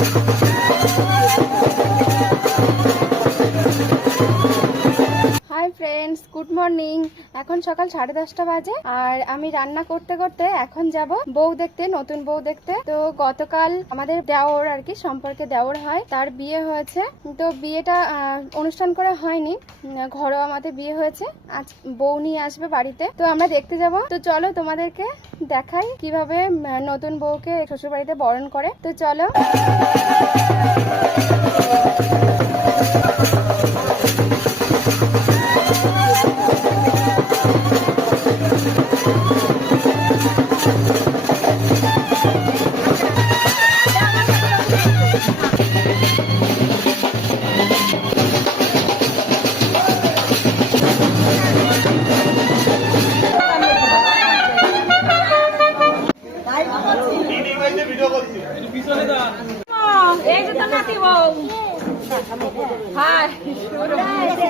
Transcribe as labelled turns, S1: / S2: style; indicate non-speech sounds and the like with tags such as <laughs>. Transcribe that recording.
S1: Thank <laughs> you. Friends good morning এখন সকাল সাড়ে দশটা বাজে আর আমি রান্না করতে করতে এখন যাব বউ দেখতে, নতুন বউ দেখতে। তো গতকাল আমাদের দেওর আর কি সম্পর্কে দেওর হয়, তার বিয়ে হয়েছে। তো বিয়েটা অনুষ্ঠান করে হয়নি, ঘরোয়া আমাদের বিয়ে হয়েছে। আজ বউ নিয়ে আসবে বাড়িতে। তো আমরা দেখতে যাব। তো চলো তোমাদেরকে দেখাই কীভাবে নতুন বউকে শ্বশুর বাড়িতে বরণ করে। তো চলো।
S2: এই যে